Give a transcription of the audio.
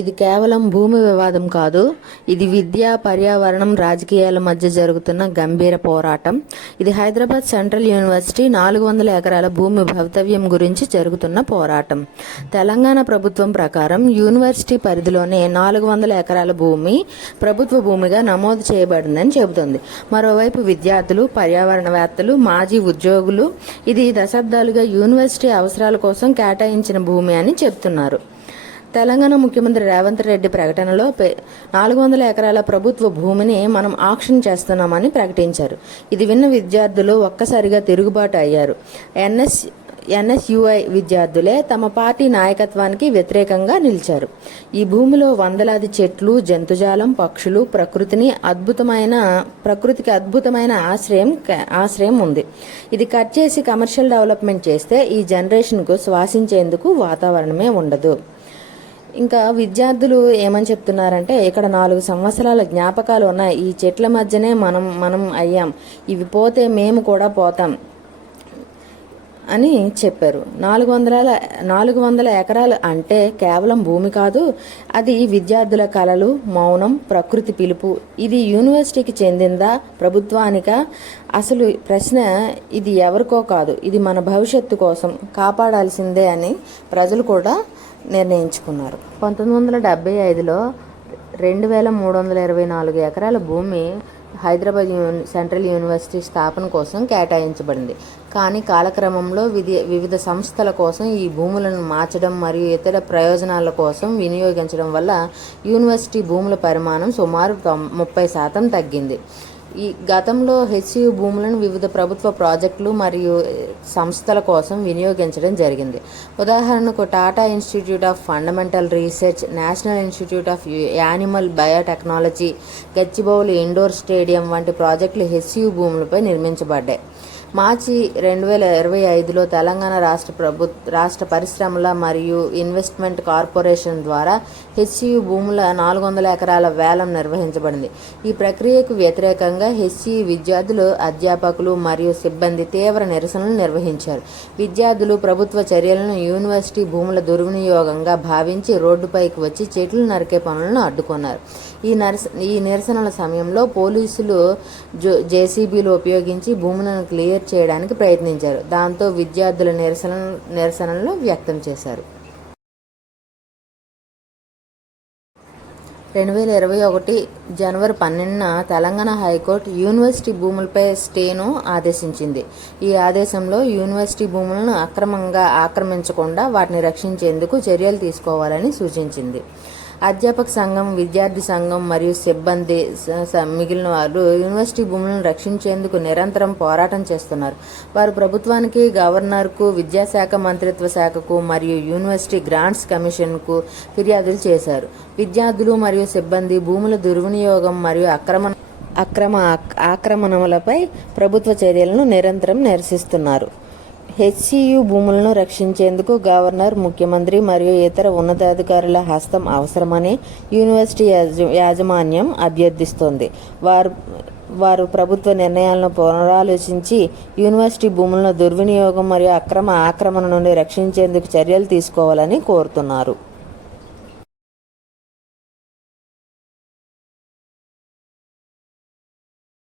ఇది కేవలం భూమి వివాదం కాదు. ఇది విద్య, పర్యావరణం, రాజకీయాల మధ్య జరుగుతున్న గంభీర పోరాటం. ఇది హైదరాబాద్ సెంట్రల్ యూనివర్సిటీ 400 ఎకరాల భూమి భవితవ్యం గురించి జరుగుతున్న పోరాటం. తెలంగాణ ప్రభుత్వం ప్రకారం యూనివర్సిటీ పరిధిలోనే 400 ఎకరాల భూమి ప్రభుత్వ భూమిగా నమోదు చేయబడిందని చెబుతోంది. మరోవైపు విద్యార్థులు, పర్యావరణవేత్తలు, మాజీ ఉద్యోగులు ఇది దశాబ్దాలుగా యూనివర్సిటీ అవసరాల కోసం కేటాయించిన భూమి అని చెబుతున్నారు. తెలంగాణ ముఖ్యమంత్రి రేవంత్ రెడ్డి ప్రకటనలో 400 ఎకరాల ప్రభుత్వ భూమిని మనం ఆక్షన్ చేస్తున్నామని ప్రకటించారు. ఇది విన్న విద్యార్థులు ఒక్కసారిగా తిరుగుబాటు అయ్యారు. ఎన్ఎస్యుఐ విద్యార్థులే తమ పార్టీ నాయకత్వానికి వ్యతిరేకంగా నిలిచారు. ఈ భూమిలో వందలాది చెట్లు, జంతుజాలం, పక్షులు, ప్రకృతికి అద్భుతమైన ఆశ్రయం ఉంది. ఇది కట్ చేసి కమర్షియల్ డెవలప్మెంట్ చేస్తే ఈ జనరేషన్కు శ్వాసించేందుకు వాతావరణమే ఉండదు. ఇంకా విద్యార్థులు ఏమని చెప్తున్నారంటే, ఇక్కడ 4 సంవత్సరాల జ్ఞాపకాలు ఉన్నాయి. ఈ చెట్ల మధ్యనే మనం అయ్యాం. ఇవి పోతే మేము కూడా పోతాం అని చెప్పారు. 400 ఎకరాలు అంటే కేవలం భూమి కాదు, అది విద్యార్థుల కలలు, మౌనం, ప్రకృతి పిలుపు. ఇది యూనివర్సిటీకి చెందిందా, ప్రభుత్వానికా? అసలు ప్రశ్న ఇది ఎవరికో కాదు, ఇది మన భవిష్యత్తు కోసం కాపాడాల్సిందే అని ప్రజలు కూడా నిర్ణయించుకున్నారు. 1975లో 2324 ఎకరాల భూమి హైదరాబాద్ సెంట్రల్ యూనివర్సిటీ స్థాపన కోసం కేటాయించబడింది. కానీ కాలక్రమంలో వివిధ సంస్థల కోసం ఈ భూములను మార్చడం మరియు ఇతర ప్రయోజనాల కోసం వినియోగించడం వల్ల యూనివర్సిటీ భూముల పరిమాణం సుమారు 30% తగ్గింది. ఈ గతంలో హెచ్సియు భూములను వివిధ ప్రభుత్వ ప్రాజెక్టులు మరియు సంస్థల కోసం వినియోగించడం జరిగింది. ఉదాహరణకు Tata institute of fundamental research, national institute of animal biotechnology, Gachibowli indoor stadium వంటి ప్రాజెక్టులు హెచ్సియు భూములపై నిర్మించబడ్డాయి. మార్చి 2025లో తెలంగాణ రాష్ట్ర పరిశ్రమల మరియు ఇన్వెస్ట్మెంట్ కార్పొరేషన్ ద్వారా హెచ్సియు భూముల 400 ఎకరాల వేలం నిర్వహించబడింది. ఈ ప్రక్రియకు వ్యతిరేకంగా హెచ్సియు విద్యార్థులు, అధ్యాపకులు మరియు సిబ్బంది తీవ్ర నిరసనలు నిర్వహించారు. విద్యార్థులు ప్రభుత్వ చర్యలను యూనివర్సిటీ భూముల దుర్వినియోగంగా భావించి రోడ్డుపైకి వచ్చి చెట్లు నరికే పనులను అడ్డుకున్నారు. ఈ నిరసనల సమయంలో పోలీసులు జేసీబీలు ఉపయోగించి భూములను క్లియర్ చేయడానికి ప్రయత్నించారు. దాంతో విద్యార్థుల నిరసనలు వ్యక్తం చేశారు. 2021 జనవరి 12న తెలంగాణ హైకోర్టు యూనివర్సిటీ భూములపై స్టేను ఆదేశించింది. ఈ ఆదేశంలో యూనివర్సిటీ భూములను అక్రమంగా ఆక్రమించకుండా వాటిని రక్షించేందుకు చర్యలు తీసుకోవాలని సూచించింది. అధ్యాపక సంఘం, విద్యార్థి సంఘం మరియు సిబ్బంది మిగిలిన వారు యూనివర్సిటీ భూములను రక్షించేందుకు నిరంతరం పోరాటం చేస్తున్నారు. వారు ప్రభుత్వానికి, గవర్నర్కు, విద్యాశాఖ మంత్రిత్వ శాఖకు మరియు యూనివర్సిటీ గ్రాంట్స్ కమిషన్కు ఫిర్యాదులు చేశారు. విద్యార్థులు మరియు సిబ్బంది భూముల దుర్వినియోగం మరియు ఆక్రమణలపై ప్రభుత్వ చర్యలను నిరంతరం నిరసిస్తున్నారు. హెచ్సియు భూములను రక్షించేందుకు గవర్నర్, ముఖ్యమంత్రి మరియు ఇతర ఉన్నతాధికారుల హస్తం అవసరమని యూనివర్సిటీ యాజమాన్యం అభ్యర్థిస్తోంది. వారు ప్రభుత్వ నిర్ణయాలను పునరాలోచించి యూనివర్సిటీ భూములను దుర్వినియోగం మరియు ఆక్రమణ నుండి రక్షించేందుకు చర్యలు తీసుకోవాలని కోరుతున్నారు.